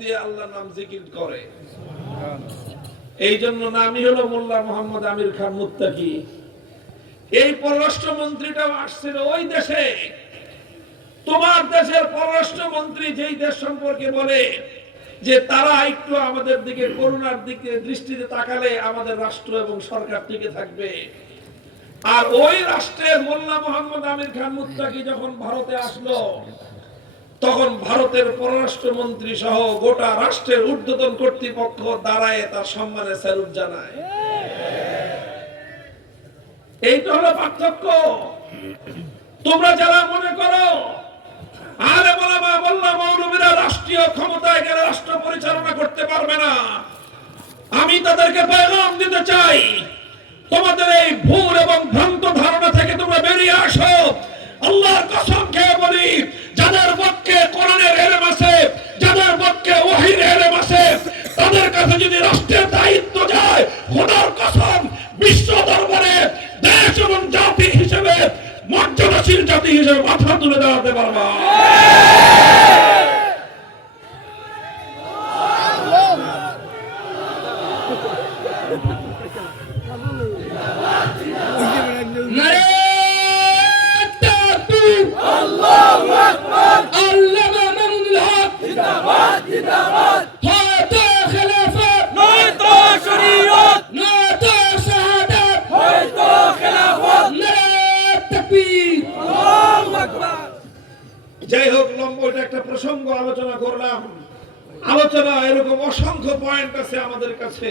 দিয়ে আল্লাহর নাম জিকির করে। এই জন্য নামই হলো মোল্লা মোহাম্মদ আমির খান মুত্তাকি। এই পররাষ্ট্রমন্ত্রীটাও আসছিল ওই দেশে। তোমার দেশের পররাষ্ট্রমন্ত্রী যেই দেশ সম্পর্কে বলে যে তারা একটু আমাদের দিকে করুণার দিকে দৃষ্টিতে তাকালে আমাদের রাষ্ট্র এবং সরকার টিকে থাকবে, আর ওই রাষ্ট্রের মোল্লা মোহাম্মদ আমির খান মুত্তাকি যখন ভারতে আসলো তখন ভারতের পররাষ্ট্রমন্ত্রী সহ গোটা রাষ্ট্রের ঊর্ধ্বতন কর্তৃপক্ষ দাঁড়ায় তার সম্মানে স্যালুট জানায়। এইটা হলো পার্থক্য। তোমরা যারা মনে করো আরে ওলামা মোল্লা মৌলবীরা রাষ্ট্রীয় ক্ষমতায় গেলে রাষ্ট্র পরিচালনা করতে পারবে না, আমি তাদেরকে পেগাম দিতে চাই, তোমাদের এই ভুল এবং ভ্রান্ত ধারণা থেকে তোমরা বেরিয়ে আসো। আল্লাহর কসম খেয়ে বলি, যাদের পক্ষে কোরআনের ইলম আছে, যাদের পক্ষে ওহীর ইলম আছে, তাদের কাছে যদি রাষ্ট্রের দায়িত্ব যায়, খোদার কসম বিশ্ব দরবারে দেশ এবং জাতি হিসেবে মর্যাদাশীল জাতি হিসেবে মাথা তুলে দাঁড়াতে পারবা। যাই হোক, লম্বা একটা প্রসঙ্গ আলোচনা করলাম। আলোচনা এরকম অসংখ্য পয়েন্ট আছে আমাদের কাছে।